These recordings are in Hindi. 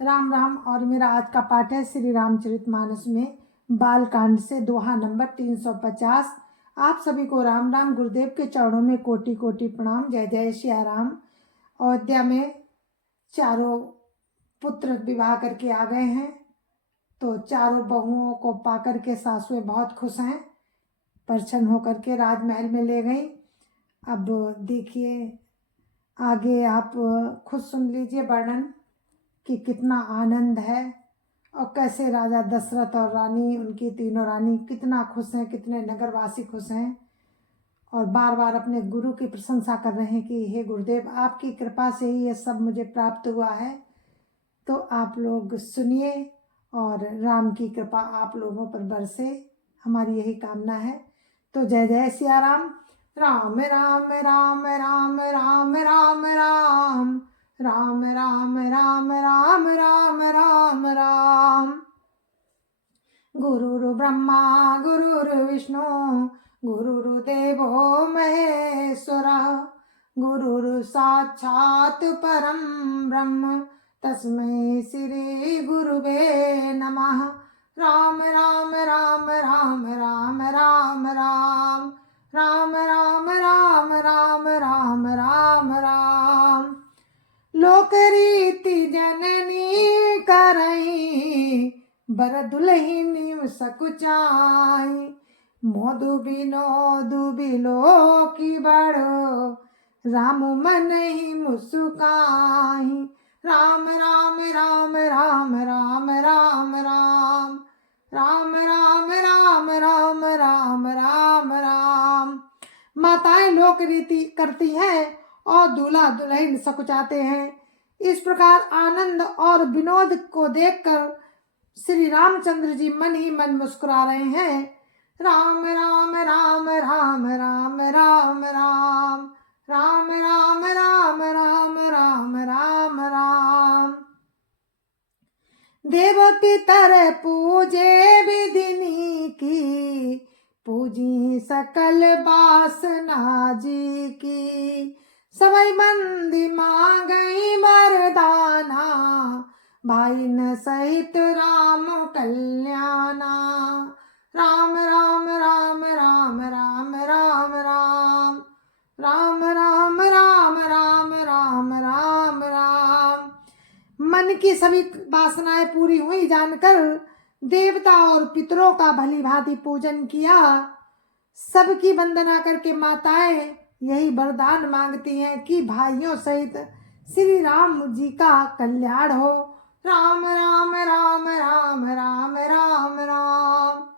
राम राम। और मेरा आज का पाठ है श्री रामचरितमानस में बाल कांड से दोहा नंबर 350। आप सभी को राम राम। गुरुदेव के चरणों में कोटि कोटि प्रणाम। जय जय सिया राम। अयोध्या में चारों पुत्र विवाह करके आ गए हैं, तो चारों बहुओं को पाकर के सासुएं बहुत खुश हैं। प्रसन्न होकर के राजमहल में ले गई। अब देखिए आगे, आप खुद सुन लीजिए वर्णन कि कितना आनंद है और कैसे राजा दशरथ और रानी, उनकी तीनों रानी कितना खुश हैं, कितने नगरवासी खुश हैं और बार बार अपने गुरु की प्रशंसा कर रहे हैं कि हे गुरुदेव, आपकी कृपा से ही ये सब मुझे प्राप्त हुआ है। तो आप लोग सुनिए और राम की कृपा आप लोगों पर बरसे, हमारी यही कामना है। तो जय जय सिया राम। राम राम राम राम राम राम राम राम राम राम राम राम राम राम। गुरुर् ब्रह्मा गुरुर्विष्णु गुरुर्देवो महेश्वरः, गुरुर् साक्षात् परं ब्रह्म तस्मै श्री गुरुवे नमः। राम राम राम राम राम राम राम राम राम राम राम राम राम राम। लोक रीति जननी करई, बर दुलहिनी सकुचाई। मोदु बिनोदु बिलो की बड़ो, राम मन ही मुस्काई। राम राम राम राम राम राम राम राम राम राम राम राम राम राम। माताएं लोक रीति करती हैं और दूल्हा दुल्हन सकुचाते हैं। इस प्रकार आनंद और विनोद को देखकर श्री रामचंद्र जी मन ही मन मुस्कुरा रहे हैं। राम राम राम राम राम राम राम राम राम राम राम राम राम राम। देव पितर पूजे विधिनी की, पूजी सकल बासना जी की। सवै मंदी मांगई मरदाना, भाई न सहित राम कल्याणा। राम राम राम राम राम राम राम राम राम राम राम राम राम राम। मन की सभी वासनाएं पूरी हुई जानकर देवता और पितरों का भली भांति पूजन किया। सबकी वंदना करके माताएं यही वरदान मांगती हैं कि भाइयों सहित श्री राम जी का कल्याण हो। राम राम राम राम राम राम राम राम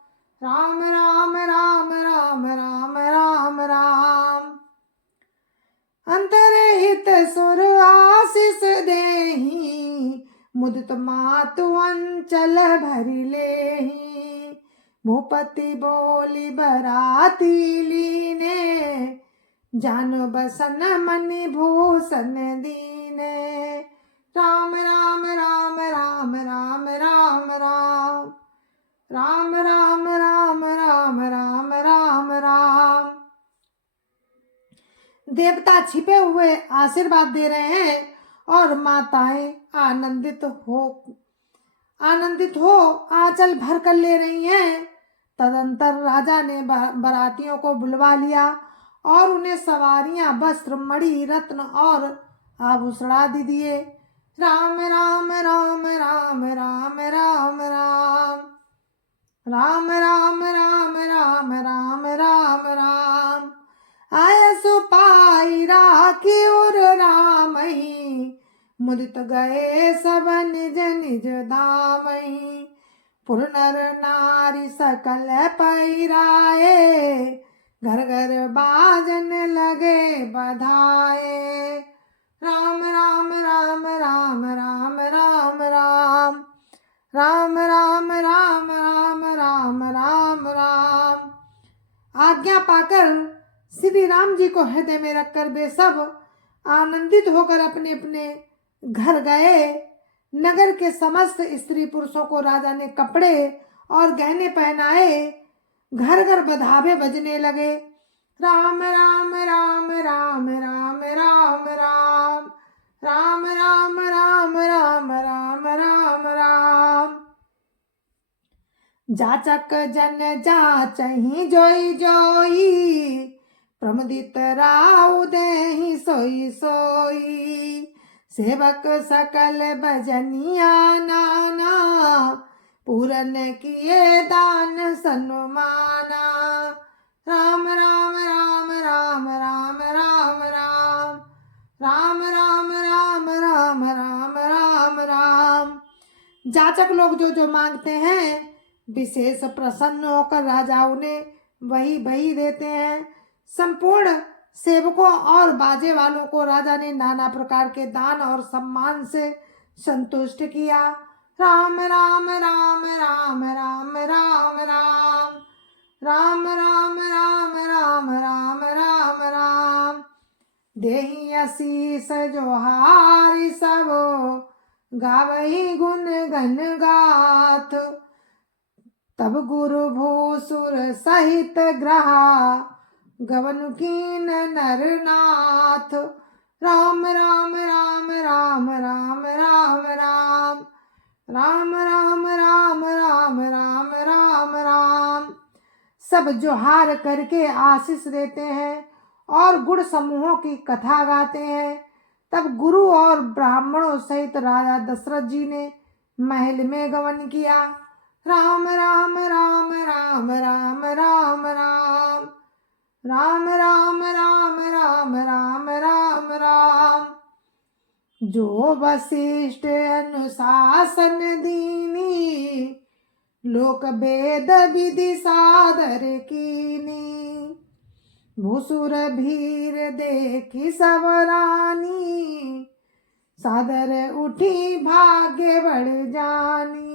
राम राम राम राम राम राम। अंतरहित सुर आशीष देहि, मुदित मातु अंचल भरि लेहि। भूपति बोली बराती लीने, जान बसन मणि भूषण दीने। राम राम राम राम राम राम राम राम राम राम राम राम राम राम। देवता छिपे हुए आशीर्वाद दे रहे हैं और माताएं आनंदित हो आंचल भर कर ले रही हैं। तदंतर राजा ने बरातियों को बुलवा लिया और उन्हें सवारियां, वस्त्र, मणि, रत्न और आभूषण आदि दिए। राम राम राम राम राम राम राम राम राम राम राम राम राम राम। आय सुपाई राखी उर रामही, मुदित गए सब निज निज धामहि। पुर नर नारी सकल पैराए, घर घर बाजन लगे बधाए। राम राम राम राम राम राम राम राम राम राम राम राम राम राम। आज्ञा पाकर श्री राम जी को हृदय में रखकर वे सब आनंदित होकर अपने अपने घर गए। नगर के समस्त स्त्री पुरुषों को राजा ने कपड़े और गहने पहनाए। घर घर बधावे बजने लगे। राम राम राम राम राम राम राम राम राम राम राम राम राम जाचक जन जाचहि जोई जोई, प्रमुदित राउ देहि सोई सोई। सेवक सकल भजनिया नाना, पूरन किए दान सन्माना। राम राम राम राम राम राम राम, राम राम राम राम राम राम राम। जाचक लोग जो जो मांगते हैं, विशेष प्रसन्न होकर राजा उन्हें वही वही देते हैं। संपूर्ण सेवकों और बाजे वालों को राजा ने नाना प्रकार के दान और सम्मान से संतुष्ट किया। राम राम राम राम राम राम राम, राम राम राम राम राम राम राम। देहि आशीष जोहारी सबो, गावही गुण गण गाथ। तब गुरु भूसुर सहित ग्रहा, गवन कीन नर नाथ। राम राम राम राम राम राम राम, राम राम राम राम राम राम राम। सब जोहार करके आशीष देते हैं और गुण समूहों की कथा गाते हैं। तब गुरु और ब्राह्मणों सहित राजा दशरथ जी ने महल में गमन किया। राम राम राम राम राम राम राम, राम राम राम राम राम राम राम। जो वशिष्ठ अनुशासन दीनी, लोक वेद विधि सादर कीनी। भूसुर भीर देखी सब रानी, सादर उठी भाग्य बढ़ जानी।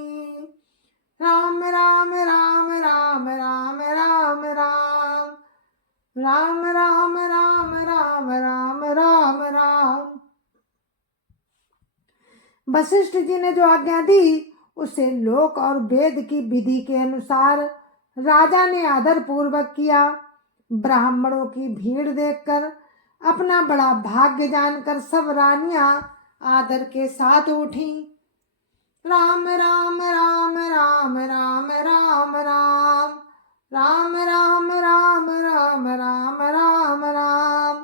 राम राम राम राम राम राम राम, राम राम राम राम राम राम राम। वशिष्ठ जी ने जो आज्ञा दी, उसे लोक और वेद की विधि के अनुसार राजा ने आदर पूर्वक किया। ब्राह्मणों की भीड़ देखकर अपना बड़ा भाग्य जानकर सब रानियां आदर के साथ उठी। राम राम राम राम राम राम राम, राम राम राम राम राम राम राम।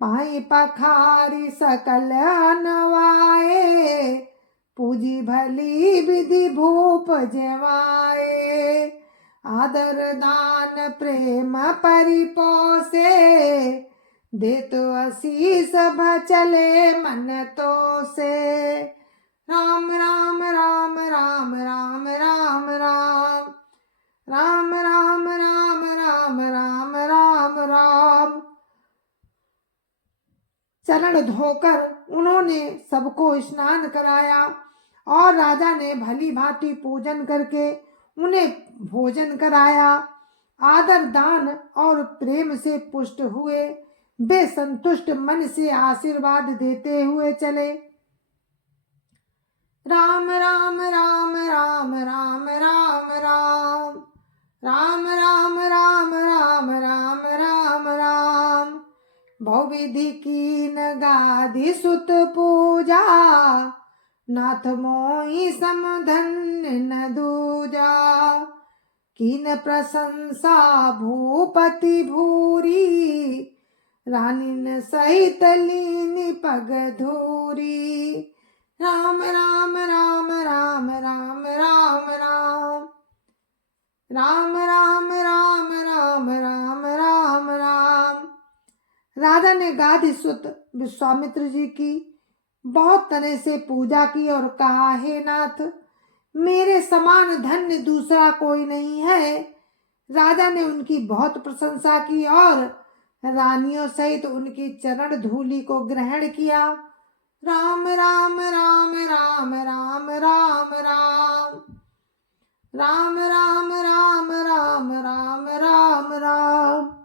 पाई पखारी सकल अनवाए, पूजी भली विधि भूप जवाए। आदर दान प्रेम परिपोसे, दे तो आशीष चले मन तो से। राम राम राम राम राम राम राम, राम राम राम राम राम राम राम। चरण धोकर उन्होंने सबको स्नान कराया और राजा ने भली भांति पूजन करके उन्हें भोजन कराया। आदर दान और प्रेम से पुष्ट हुए वे संतुष्ट मन से आशीर्वाद देते हुए चले। राम राम राम राम राम राम राम, राम राम राम राम राम राम राम। बहुविधि कीन गादि सुत पूजा, नाथ मोहि समधन्य न दूजा। कीन प्रशंसा भूपति भूरी, रानिन सहित लीनी पग धूरी। राम राम राम राम राम राम राम, राम राम राम राम राम राम राम। राजा ने गादी सुत विश्वामित्र जी की बहुत तरह से पूजा की और कहा, हे नाथ, मेरे समान धन्य दूसरा कोई नहीं है। राजा ने उनकी बहुत प्रशंसा की और रानियों सहित उनकी चरण धूलि को ग्रहण किया। राम राम राम राम राम राम राम, राम राम राम राम राम राम राम।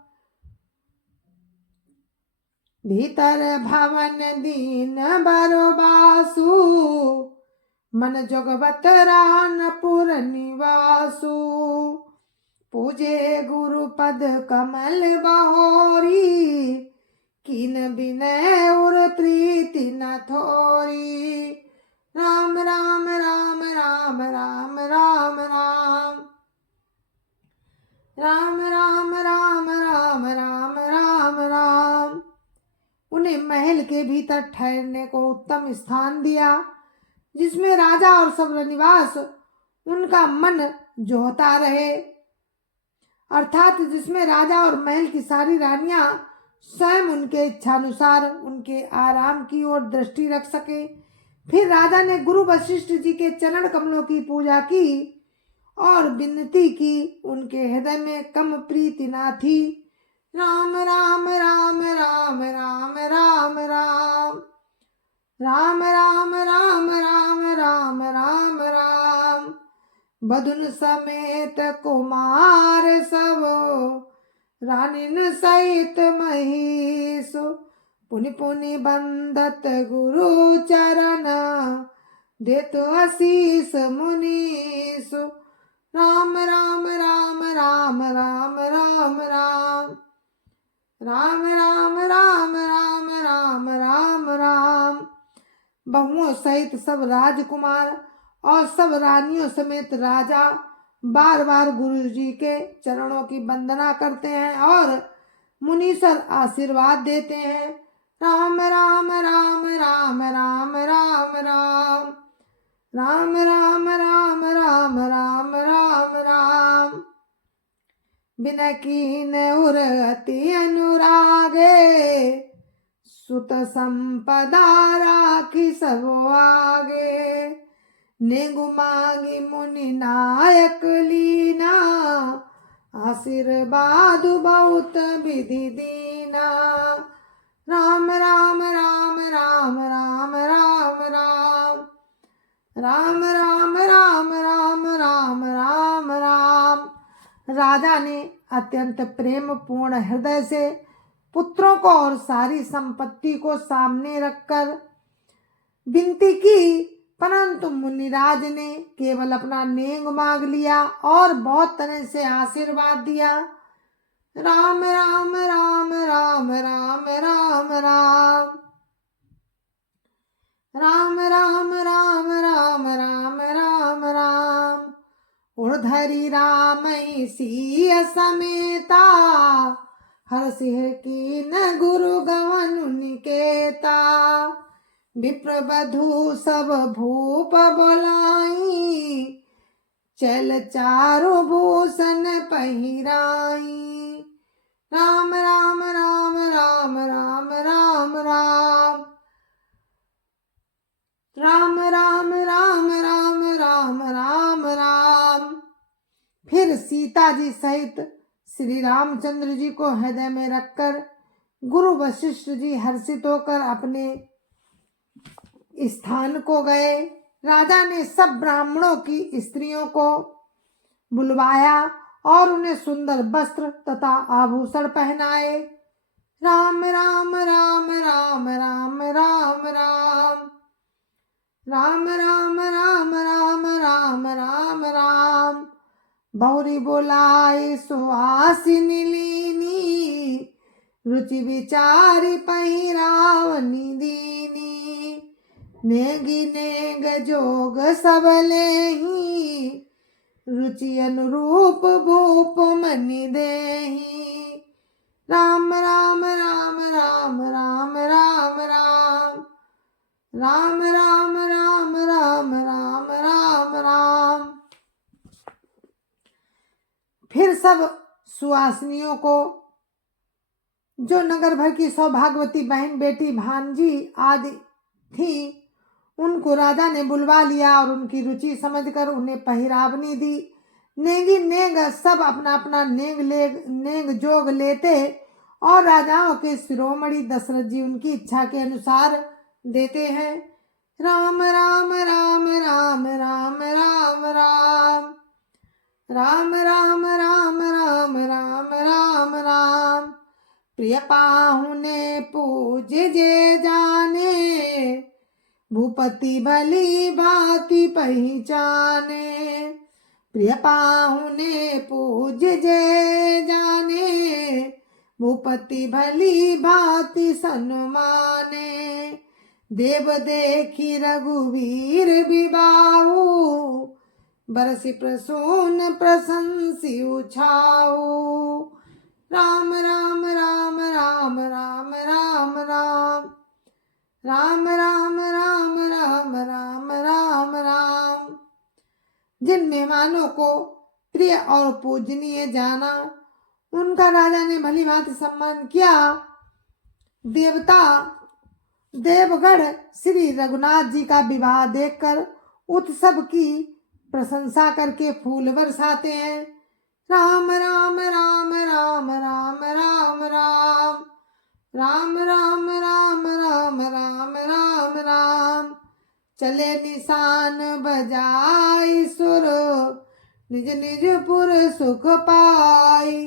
भीतर भवन दीन बरबासु, मन जोगवत रानपुर निवासु। पूजे गुरु पद कमल बहोरी, कीन विनय उर प्रीति न थोरी। राम राम राम राम राम राम राम। तट ठहरने को उत्तम स्थान दिया, जिसमें राजा और सब निवास उनका मन जोहता रहे, अर्थात जिसमें राजा और महल की सारी रानियां स्वयं उनके इच्छानुसार उनके आराम की ओर दृष्टि रख सके। फिर राजा ने गुरु वशिष्ठ जी के चरण कमलों की पूजा की और विनती की। उनके हृदय में कम प्रीति ना थी। राम राम राम राम राम राम राम राम राम राम राम राम राम राम बधुन समेत कुमार सब रानिन सहित महिष पुनि पुनि बंदत गुरु चरण देत आशीष मुनीष। राम राम राम राम राम राम राम राम राम राम राम राम राम राम। बहुओं सहित सब राजकुमार और सब रानियों समेत राजा बार बार गुरु जी के चरणों की वंदना करते हैं और मुनीश्वर आशीर्वाद देते हैं। राम राम राम राम राम राम राम राम राम राम राम राम राम राम बिन कीन उरगति अनुरागे सुत संपदा राखी सब आगे नेगु मांगी मुनि नायक लीना आशीर्वाद बहुत विधि दीना। राम राम राम राम राम राम राम राम राम राम राम राम राम राम। राजा ने अत्यंत प्रेम पूर्ण हृदय से पुत्रों को और सारी संपत्ति को सामने रखकर विनती की, परंतु मुनिराज ने केवल अपना नेंग मांग लिया और बहुत तरह से आशीर्वाद दिया। राम राम राम राम राम राम राम राम राम राम राम राम राम राम उर्धरी राम सीय समेता हर सिंह की न गुरु गवन निकेता विप्र बधू सब भूप बोलाई चल चारु भूषण पहिराई। राम राम राम राम राम राम राम राम राम राम राम राम राम राम। फिर सीता जी सहित श्री रामचंद्र जी को हृदय में रखकर गुरु वशिष्ठ जी हर्षित होकर अपने स्थान को गए। राजा ने सब ब्राह्मणों की स्त्रियों को बुलवाया और उन्हें सुंदर वस्त्र तथा आभूषण पहनाए। राम राम राम राम राम राम राम राम राम राम राम राम राम राम बहुरी बोलाई सुहासिनी लीनी रुचि विचारी पहिरावनी दीनी नेगी नेग जोग सबले ही रुचि अनुरूप भूप मनि देही। राम राम राम राम राम राम राम राम राम राम राम राम राम राम। फिर सब सुहासिनियों को जो नगर भर की सौभाग्यवती बहन बेटी भांजी आदि थी उनको राजा ने बुलवा लिया और उनकी रुचि समझकर उन्हें पहिरावनी दी। नेगी नेग सब अपना अपना नेग जोग लेते और राजाओं के शिरोमणि दशरथ जी उनकी इच्छा के अनुसार देते हैं। राम राम राम राम राम राम राम राम राम राम राम राम राम राम प्रिय पाहुने पूज्य जे जाने भूपति भली भांति पहचाने प्रिय पाहुने पूज्य जे जाने भूपति भली भांति सन्माने देव देखी रघुवीर विबाहु बरसी प्रसून प्रशंसी उछाऊ। राम राम राम राम राम राम राम राम राम राम राम राम राम राम। जिन मेहमानों को प्रिय और पूजनीय जाना, उनका राजा ने भली भांति सम्मान किया। देवता देवगढ़ श्री रघुनाथ जी का विवाह देखकर उत्सव की प्रशंसा करके फूल बरसाते हैं। राम राम राम राम राम राम राम राम राम राम राम राम राम राम। चले निशान बजाई सुर, निज निज पुर सुख पाई।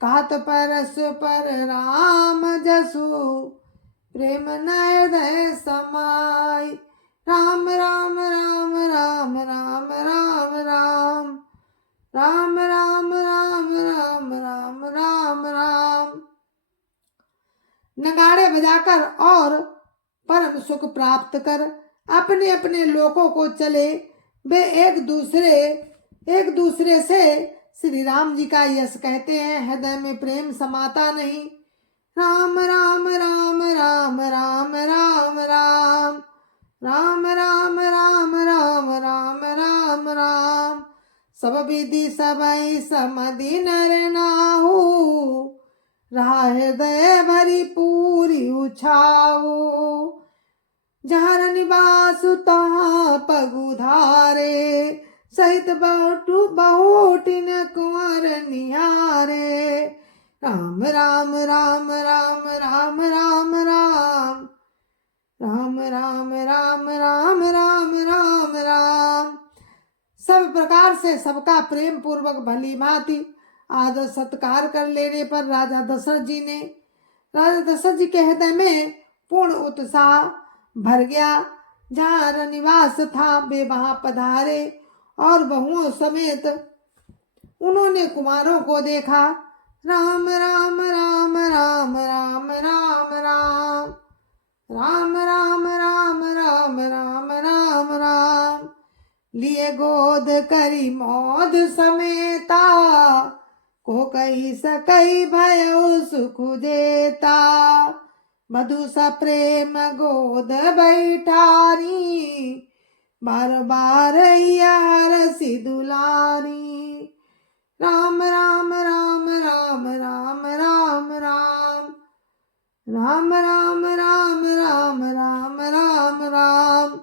कहत परस पर राम जसु, प्रेम हृदय समाई। राम राम राम राम राम राम राम राम राम राम राम राम राम राम। नगाड़े बजाकर और परम सुख प्राप्त कर अपने अपने लोकों को चले। वे एक दूसरे से श्री राम जी का यश कहते हैं। हृदय में प्रेम समाता नहीं। राम राम राम राम राम राम राम राम राम राम राम राम राम राम। सब विधि सबई समधि नर नाहु, रहा हृदय भरी पूरी उछाऊ। जहाँ निवास तहाँ पगुधारे, सहित बहुटिन कुंवर निहारे। राम राम राम राम राम राम राम राम राम राम राम राम राम राम। सब प्रकार से सबका प्रेम पूर्वक भली भांति आदर सत्कार कर लेने पर राजा दशरथ जी के हृदय में पूर्ण उत्साह भर गया। जहाँ रनिवास था वे वहां पधारे और बहुओं समेत उन्होंने कुमारों को देखा। राम राम राम राम राम राम राम राम राम राम राम राम राम राम। लिए गोद करी मौद समेता, को कही सकई भयो सुख देता। मधु सा प्रेम गोद बैठारी, बार बार हरसि दुलारी। राम राम राम राम राम राम राम राम राम राम राम राम राम राम।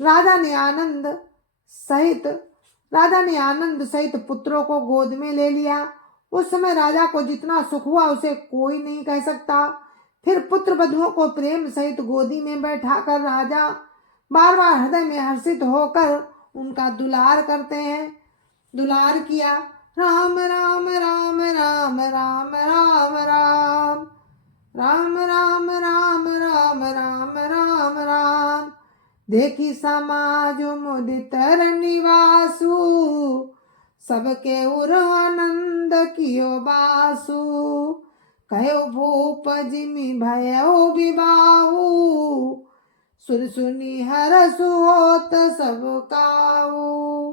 राजा ने आनंद सहित पुत्रों को गोद में ले लिया। उस समय राजा को जितना सुख हुआ उसे कोई नहीं कह सकता। फिर पुत्र वधुओं को प्रेम सहित गोदी में बैठाकर राजा बार बार हृदय में हर्षित होकर उनका दुलार करते हैं। दुलार किया। राम राम राम राम राम राम राम राम राम राम राम राम राम राम। देखी समाज मुदित निवासु, सबके उर आनंद कियो बासु। कहो भूप जिमि भयो विबाहु, सुर सुनी हरसु होत सब काऊ।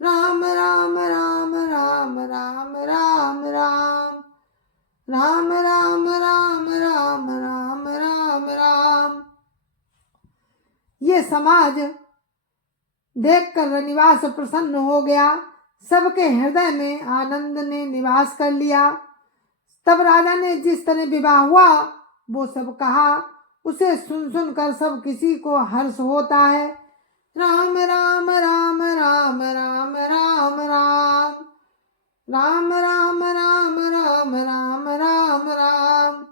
राम राम राम राम राम राम राम राम राम राम राम राम राम राम। ये समाज देखकर रनिवास प्रसन्न हो गया। सबके हृदय में आनंद ने निवास कर लिया। तब राजा ने जिस तरह विवाह हुआ वो सब कहा। उसे सुन कर सब किसी को हर्ष होता है। राम राम राम राम राम राम राम राम राम राम राम राम राम राम।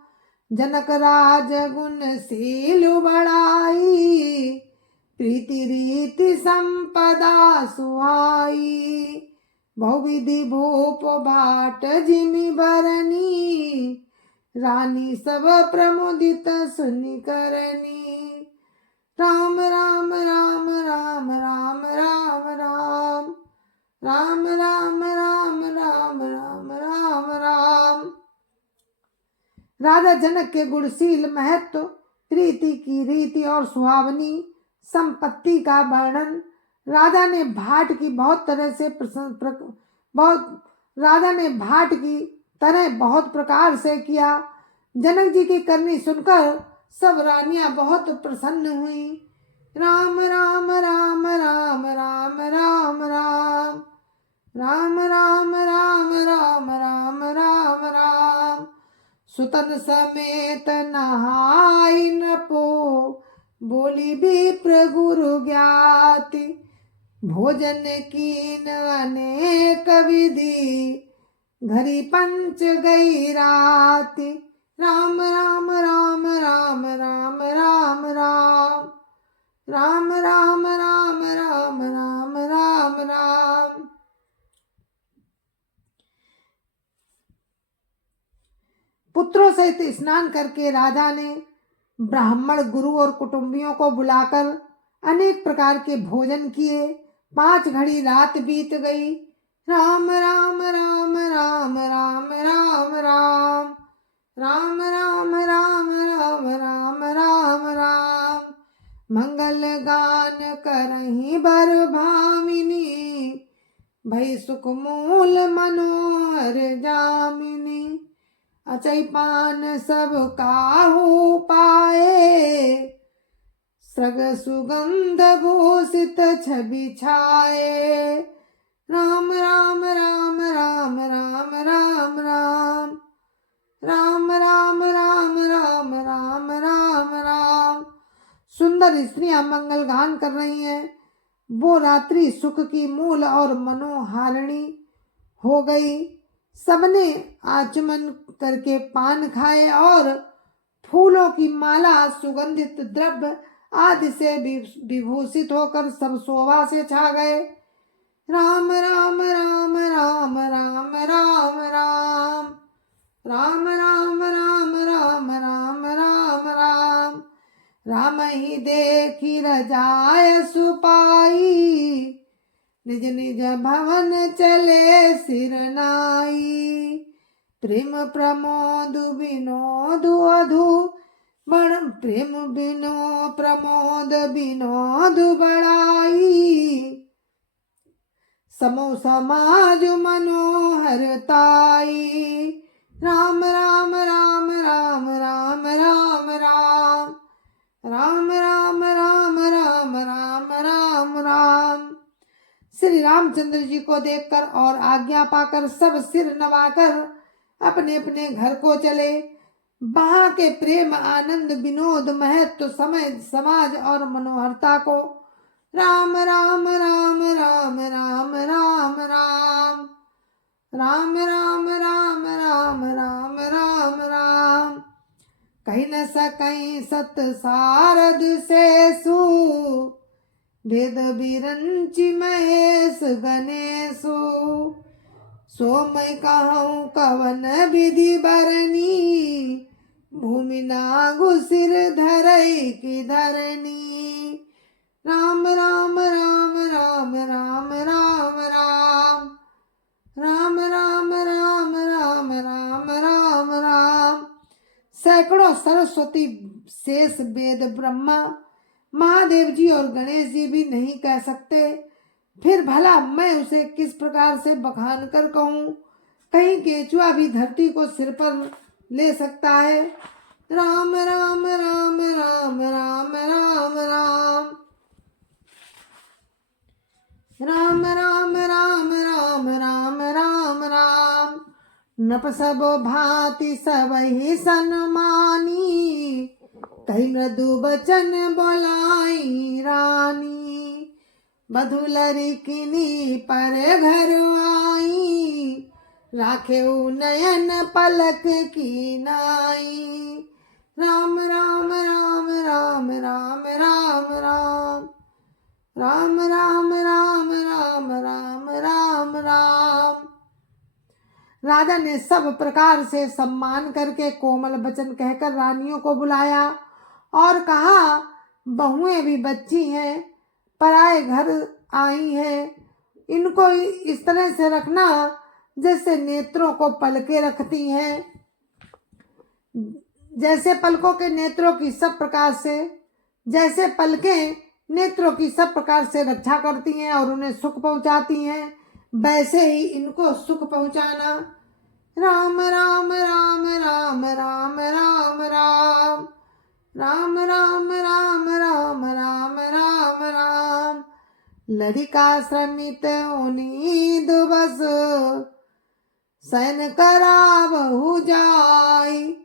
जनक राज गुणशील बढ़ाई, प्रीति रीति संपदा सुहाई। बहुविधि भूप भाट जिमि बरनी, रानी सब प्रमुदित सुनि करनी। राम राम राम राम राम राम राम राम राम राम राम राम राम राम। राजा जनक के गुणशील महत्व, प्रीति की रीति और सुहावनी संपत्ति का वर्णन राजा ने भाट की बहुत प्रकार से किया। जनक जी की करनी सुनकर सब रानियां बहुत प्रसन्न हुई। राम राम राम राम राम राम राम राम राम राम राम राम राम राम। सुतन समेत नहाई नपो, बोली विप्र गुरु ज्ञाति। भोजन कीन अनेक विधि, घरी पंच गई राति। राम राम राम राम राम राम राम राम राम राम राम राम राम राम। पुत्रों सहित स्नान करके राजा ने ब्राह्मण, गुरु और कुटुंबियों को बुलाकर अनेक प्रकार के भोजन किए। 5 घड़ी रात बीत गई। राम राम राम राम राम राम राम राम राम राम राम राम राम राम। मंगल गान करहि बर भामिनी, भई सुख मूल मनोहर जामिनी। अचई पान सब काहू पाए, सग सुगंध भूषित छवि छाए। राम राम राम राम राम राम राम राम राम राम राम राम राम राम। सुंदर स्त्रियां मंगल गान कर रही हैं। वो रात्रि सुख की मूल और मनोहारिणी हो गई। सबने आचमन करके पान खाए और फूलों की माला, सुगंधित द्रव्य आदि से विभूषित होकर सब शोभा से छा गए। राम राम राम राम राम राम राम राम राम राम राम राम राम राम। राम ही देखी रजाय सुपाई, निज निज भवन चले सिर नाई। प्रेम प्रमोद विनोद अधु बण, प्रेम बिनो प्रमोद विनोद बड़ाई। समो समाज मनोहरताई। राम राम राम राम राम राम राम राम राम राम राम राम राम राम। श्री रामचंद्र जी को देखकर और आज्ञा पाकर सब सिर नवाकर अपने अपने घर को चले। वहां के प्रेम, आनंद, विनोद, महत्व, समय, समाज और मनोहरता को राम राम राम राम राम राम राम राम राम राम राम राम राम राम। कही न सकई सत सारद शेषु, वेद विरंचि महेश गणेशु। सो मैं कहूँ कवन विधि बरनी, भूमि नागु सिर धरई की धरनी। राम राम राम राम राम राम राम राम राम राम राम राम राम राम। सैकड़ों सरस्वती, शेष, वेद, ब्रह्मा, महादेव जी और गणेश जी भी नहीं कह सकते। फिर भला मैं उसे किस प्रकार से बखान कर कहूँ। कहीं केचुआ भी धरती को सिर पर ले सकता है। राम राम राम राम राम राम राम राम राम राम राम राम राम राम। नप सब भांति सबहि सन्मानी, कही मृदु बचन बोलाई रानी। बधुलरी किनी पर घर आई, राखे नयन पलक की नाई। राम राम राम राम राम राम राम राम राम राम राम राम राम राम। राजा ने सब प्रकार से सम्मान करके कोमल वचन कहकर रानियों को बुलाया और कहा, बहुएं भी बच्ची हैं, पराए घर आई हैं, इनको इस तरह से रखना जैसे नेत्रों को पलके रखती हैं। जैसे पलकों के नेत्रों की सब प्रकार से, जैसे पलकें नेत्रों की सब प्रकार से रक्षा करती हैं और उन्हें सुख पहुंचाती हैं, वैसे ही इनको सुख पहुंचाना। राम राम राम राम राम राम राम राम राम राम राम राम राम राम। लड़िका श्रमित उनीद बस सैन करा बहु जाई।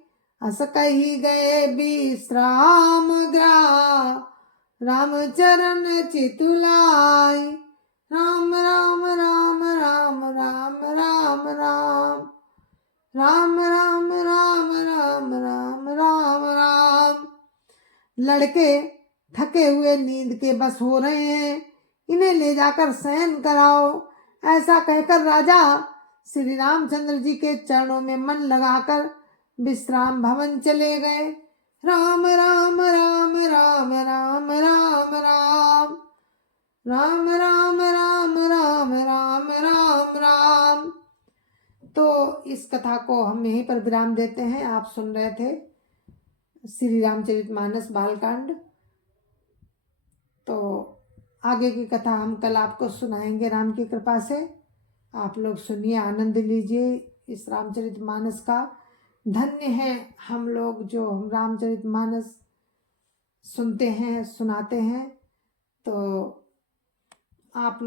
अस कही गए विश्राम ग्राह राम चरण चितुलाई। राम राम राम राम राम राम राम राम राम राम राम राम राम राम। लड़के थके हुए नींद के बस हो रहे हैं, इन्हें ले जाकर शयन कराओ। ऐसा कहकर राजा श्री रामचंद्र जी के चरणों में मन लगाकर विश्राम भवन चले गए। राम राम राम राम राम राम राम राम राम राम राम राम राम राम। तो इस कथा को हम यहीं पर विराम देते हैं। आप सुन रहे थे श्री रामचरितमानस बालकांड। तो आगे की कथा हम कल आपको सुनाएंगे राम की कृपा से। आप लोग सुनिए, आनंद लीजिए इस रामचरितमानस का। धन्य है हम लोग जो हम रामचरितमानस सुनते हैं, सुनाते हैं। तो आप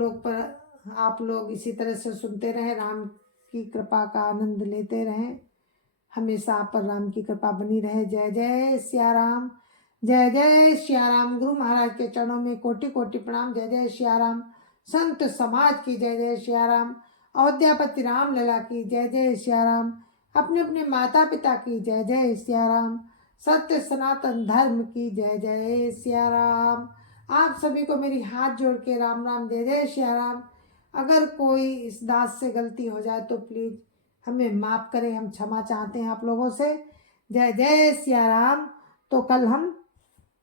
लोग इसी तरह से सुनते रहें, राम की कृपा का आनंद लेते रहें। हमेशा आप पर राम की कृपा बनी रहे। जय जय सिया राम, जय जय सिया राम। गुरु महाराज के चरणों में कोटि कोटि प्रणाम। जय जय सिया राम। संत समाज की जय जय सिया राम। अयोध्यापति राम लला की जय जय सिया राम। अपने अपने माता पिता की जय जय सिया राम। सत्य सनातन धर्म की जय जय सिया राम। आप सभी को मेरी हाथ जोड़ के राम राम, जय जय सिया राम। अगर कोई इस दास से गलती हो जाए तो प्लीज़ हमें माफ़ करें, हम क्षमा चाहते हैं आप लोगों से। जय जय सिया राम। तो कल हम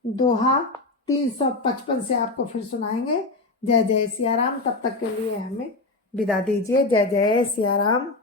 दोहा 355 से आपको फिर सुनाएंगे। जय जय सिया राम। तब तक के लिए हमें विदा दीजिए। जय जय सिया राम।